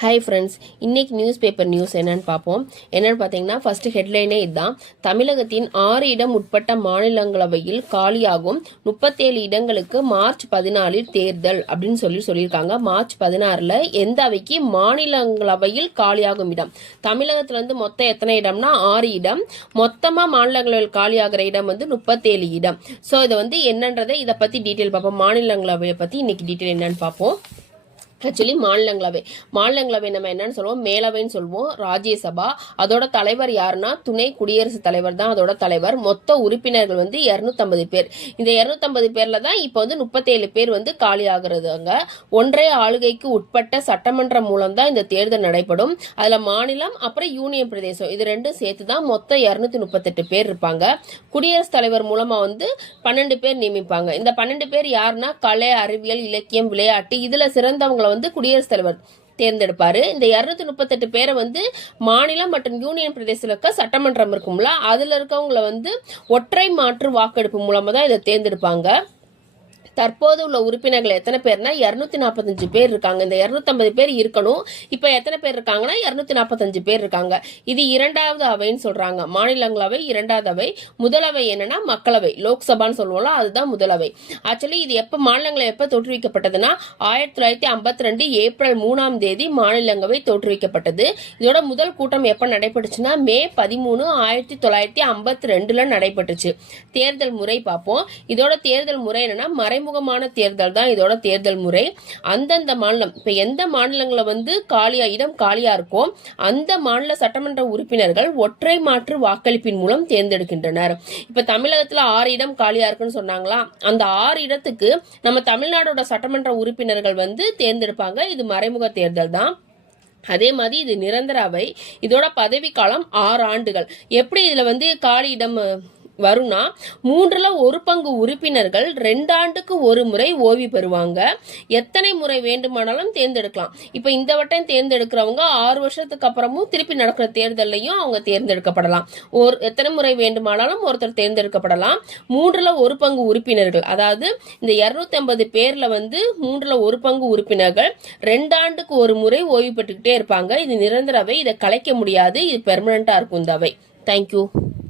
Hi friends, இன்னைக்கு news paper news என்னன்னு பார்ப்போம். என்னன்னு பார்த்தீங்கன்னா ஃபர்ஸ்ட் ஹெட்லைனே இதுதான். தமிழகத்தின் 6 இடம் உட்பட்ட மாநிலங்களவையில் காலியாகும் 37 இடங்களுக்கு மார்ச் 14 தேர்தல் அப்படின்னு சொல்லியிருக்காங்க. மார்ச் 16 எந்த அவைக்கு மாநிலங்களவையில் காலியாகும் இடம். தமிழகத்துல வந்து மொத்தம் எத்தனை இடம்னா 6 இடம். மொத்தமா மாநிலங்களவையில் காலியாகிற இடம் வந்து 37 இடம். ஸோ இதை வந்து என்னன்றதை இதை பத்தி டீட்டெயில் பார்ப்போம். மாநிலங்களவையை பத்தி இன்னைக்கு டீட்டெயில் என்னன்னு பார்ப்போம். ஆக்சுவலி மாநிலங்களவை நம்ம என்னன்னு சொல்லுவோம், மேலவைன்னு சொல்லுவோம். ராஜ்யசபா அதோட தலைவர் யாருன்னா துணை குடியரசுத் தலைவர் தான் அதோட தலைவர். மொத்த உறுப்பினர்கள் வந்து 250 பேர். இந்த 250 பேர்ல தான் இப்போ வந்து 37 பேர் வந்து காலி ஆகுறதுங்க. ஒன்றே ஆளுகைக்கு உட்பட்ட சட்டமன்றம் மூலம் தான் இந்த தேர்தல் நடைபெறும். அதுல மாநிலம் அப்புறம் யூனியன் பிரதேசம் இது ரெண்டும் சேர்த்து தான் மொத்தம் 238 பேர் இருப்பாங்க. குடியரசுத் தலைவர் மூலமா வந்து 12 பேர் நியமிப்பாங்க. இந்த 12 பேர் யாருன்னா கலை, அறிவியல், இலக்கியம், விளையாட்டு இதுல சிறந்தவங்க வந்து குடியரசுத் தலைவர் தேர்ந்தெடுப்பாரு. இந்த 238 பேரை வந்து மாநிலம் மற்றும் யூனியன் பிரதேசத்துல இருக்க சட்டமன்றம் இருக்கும்ல, அதுல இருக்கவங்களை வந்து ஒற்றை மாற்று வாக்கெடுப்பு மூலமா தான் இதை தேர்ந்தெடுப்பாங்க. தற்போது உள்ள உறுப்பினர்கள் எத்தனை பேர்னா 245 பேர் இருக்காங்க. இந்த 250 பேர் இருக்கணும். இப்ப எத்தனை பேர் இருக்காங்கன்னா 245 பேர் இருக்காங்க. இது இரண்டாவது அவைன்னு சொல்றாங்க. மாநிலங்களவை இரண்டாவது அவை. முதலவை என்னன்னா மக்களவை, லோக்சபான்னு சொல்லுவோம்ல, அதுதான் முதலவை. ஆக்சுவலி இது எப்ப மாநிலங்களவை எப்ப தோற்றுவிக்கப்பட்டதுன்னா 1952 ஏப்ரல் 3ஆம் தேதி மாநிலங்களவை தோற்றுவிக்கப்பட்டது. இதோட முதல் கூட்டம் எப்ப நடைபெற்றுச்சுன்னா மே 13, 1952 நடைபெற்றுச்சு. தேர்தல் முறை பார்ப்போம். இதோட தேர்தல் முறை என்னன்னா மறைமுகமான தேர்தல் தான் இதோட தேர்தல் முறை. அந்தந்த மாநிலம் இப்ப எந்த மாநிலங்கள வந்து இடம் காலியா இருக்கோ அந்த மாநில சட்டமன்ற உறுப்பினர்கள் ஒற்றை மாற்று வாக்களிப்பின் மூலம் தேர்ந்தெடுக்கின்றனர். இப்ப தமிழகத்துல 6 இடம் காலியா இருக்குன்னு சொன்னாங்களா, அந்த 6 இடத்துக்கு நம்ம தமிழ்நாடோட சட்டமன்ற உறுப்பினர்கள் வந்து தேர்ந்தெடுப்பாங்க. இது மறைமுக தேர்தல் தான். அதே மாதிரி இது நிரந்தர அவை. இதோட பதவி காலம் 6 ஆண்டுகள். எப்படி இதுல வந்து காலி இடம் வரும்னா 1/3 பங்கு உறுப்பினர்கள் 2 ஆண்டுக்கு ஒரு முறை ஓய்வு பெறுவாங்க. எத்தனை முறை வேண்டுமானாலும் தேர்ந்தெடுக்கலாம். இப்ப இந்த வட்டம் தேர்ந்தெடுக்கிறவங்க 6 வருஷத்துக்கு அப்புறமும் திருப்பி நடக்கிற தேர்தலையும் அவங்க தேர்ந்தெடுக்கப்படலாம். எத்தனை முறை வேண்டுமானாலும் ஒருத்தர் தேர்ந்தெடுக்கப்படலாம். 1/3 பங்கு உறுப்பினர்கள், அதாவது இந்த 250 பேர்ல வந்து 1/3 பங்கு உறுப்பினர்கள் 2 ஆண்டுக்கு ஒரு முறை ஓய்வு பெற்றுக்கிட்டே இருப்பாங்க. இது நிரந்தர அவை. இதை கலைக்க முடியாது. இது பெர்மனண்டா இருக்கும் இந்த அவை. தேங்க்யூ.